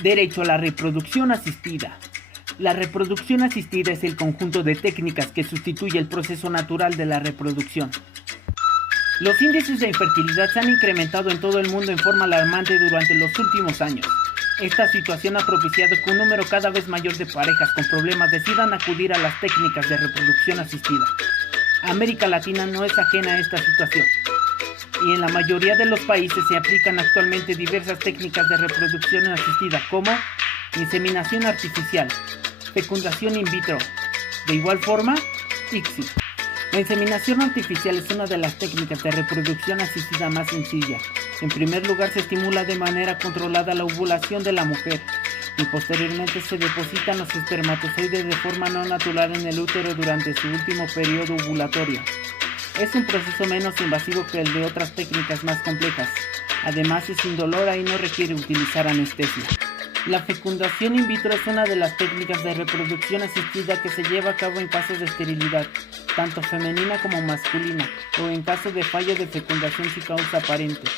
Derecho a la reproducción asistida. La reproducción asistida es el conjunto de técnicas que sustituye el proceso natural de la reproducción. Los índices de infertilidad se han incrementado en todo el mundo en forma alarmante durante los últimos años. Esta situación ha propiciado que un número cada vez mayor de parejas con problemas decidan acudir a las técnicas de reproducción asistida. América Latina no es ajena a esta situación, y en la mayoría de los países se aplican actualmente diversas técnicas de reproducción asistida como inseminación artificial, fecundación in vitro, de igual forma, ICSI. La inseminación artificial es una de las técnicas de reproducción asistida más sencilla. En primer lugar, se estimula de manera controlada la ovulación de la mujer y posteriormente se depositan los espermatozoides de forma no natural en el útero durante su último periodo ovulatorio. Es un proceso menos invasivo que el de otras técnicas más complejas. Además, es indolora y no requiere utilizar anestesia. La fecundación in vitro es una de las técnicas de reproducción asistida que se lleva a cabo en casos de esterilidad, tanto femenina como masculina, o en caso de fallo de fecundación sin causa aparente.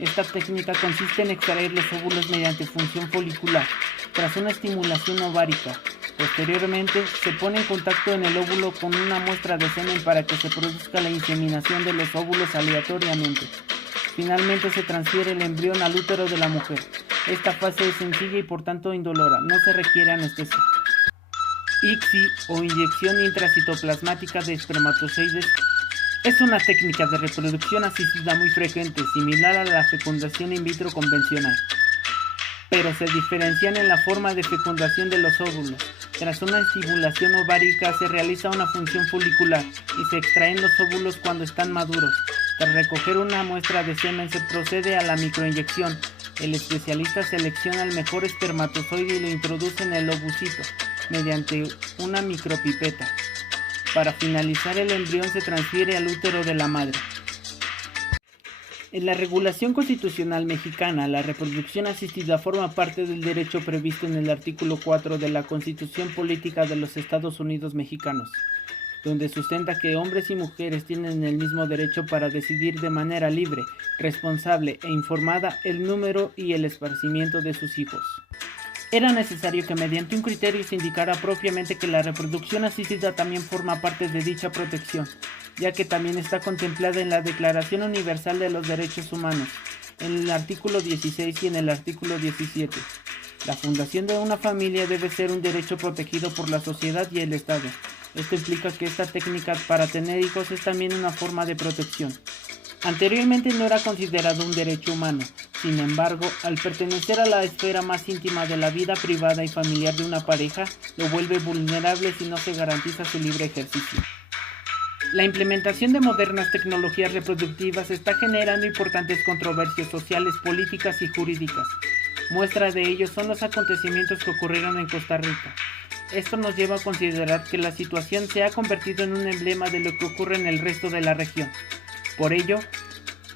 Esta técnica consiste en extraer los óvulos mediante función folicular, tras una estimulación ovárica. Posteriormente, se pone en contacto en el óvulo con una muestra de semen para que se produzca la inseminación de los óvulos aleatoriamente. Finalmente se transfiere el embrión al útero de la mujer. Esta fase es sencilla y por tanto indolora, no se requiere anestesia. ICSI o inyección intracitoplasmática de espermatozoides es una técnica de reproducción asistida muy frecuente, similar a la fecundación in vitro convencional, pero se diferencian en la forma de fecundación de los óvulos. Tras una estimulación ovárica se realiza una función folicular y se extraen los óvulos cuando están maduros. Tras recoger una muestra de semen se procede a la microinyección. El especialista selecciona el mejor espermatozoide y lo introduce en el ovocito mediante una micropipeta. Para finalizar, el embrión se transfiere al útero de la madre. En la regulación constitucional mexicana, la reproducción asistida forma parte del derecho previsto en el artículo 4 de la Constitución Política de los Estados Unidos Mexicanos, donde sustenta que hombres y mujeres tienen el mismo derecho para decidir de manera libre, responsable e informada el número y el esparcimiento de sus hijos. Era necesario que mediante un criterio se indicara propiamente que la reproducción asistida también forma parte de dicha protección, ya que también está contemplada en la Declaración Universal de los Derechos Humanos, en el artículo 16 y en el artículo 17. La fundación de una familia debe ser un derecho protegido por la sociedad y el Estado. Esto implica que esta técnica para tener hijos es también una forma de protección. Anteriormente no era considerado un derecho humano. Sin embargo, al pertenecer a la esfera más íntima de la vida privada y familiar de una pareja, lo vuelve vulnerable si no se garantiza su libre ejercicio. La implementación de modernas tecnologías reproductivas está generando importantes controversias sociales, políticas y jurídicas. Muestra de ello son los acontecimientos que ocurrieron en Costa Rica. Esto nos lleva a considerar que la situación se ha convertido en un emblema de lo que ocurre en el resto de la región. Por ello,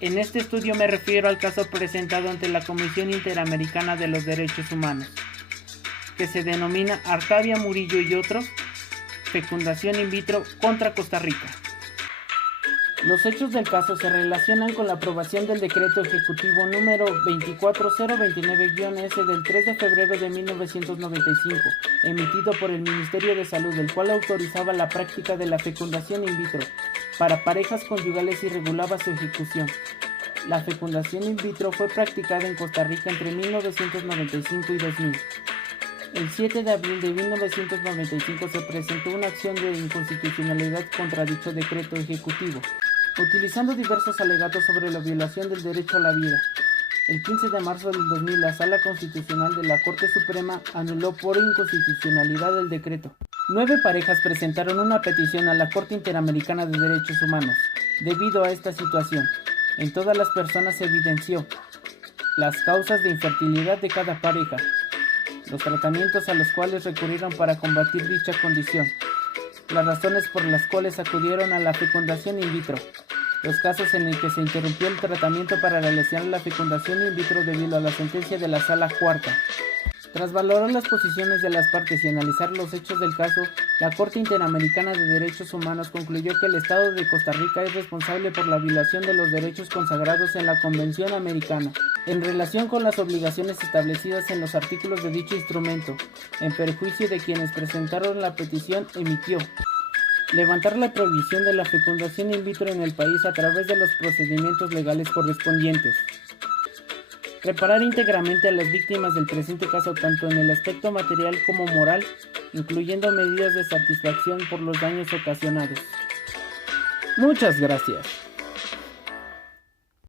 en este estudio me refiero al caso presentado ante la Comisión Interamericana de los Derechos Humanos, que se denomina Artavia Murillo y otros, fecundación in vitro contra Costa Rica. Los hechos del caso se relacionan con la aprobación del decreto ejecutivo número 24029-S del 3 de febrero de 1995, emitido por el Ministerio de Salud, el cual autorizaba la práctica de la fecundación in vitro para parejas conyugales y regulaba su ejecución. La fecundación in vitro fue practicada en Costa Rica entre 1995 y 2000. El 7 de abril de 1995 se presentó una acción de inconstitucionalidad contra dicho decreto ejecutivo, utilizando diversos alegatos sobre la violación del derecho a la vida. El 15 de marzo del 2000, la Sala Constitucional de la Corte Suprema anuló por inconstitucionalidad el decreto. 9 parejas presentaron una petición a la Corte Interamericana de Derechos Humanos. Debido a esta situación, en todas las personas se evidenció las causas de infertilidad de cada pareja, los tratamientos a los cuales recurrieron para combatir dicha condición, las razones por las cuales acudieron a la fecundación in vitro, los casos en el que se interrumpió el tratamiento para realizar la fecundación in vitro debido a la sentencia de la Sala Cuarta. Tras valorar las posiciones de las partes y analizar los hechos del caso, la Corte Interamericana de Derechos Humanos concluyó que el Estado de Costa Rica es responsable por la violación de los derechos consagrados en la Convención Americana, en relación con las obligaciones establecidas en los artículos de dicho instrumento, en perjuicio de quienes presentaron la petición, emitió: levantar la prohibición de la fecundación in vitro en el país a través de los procedimientos legales correspondientes. Reparar íntegramente a las víctimas del presente caso tanto en el aspecto material como moral, incluyendo medidas de satisfacción por los daños ocasionados. Muchas gracias.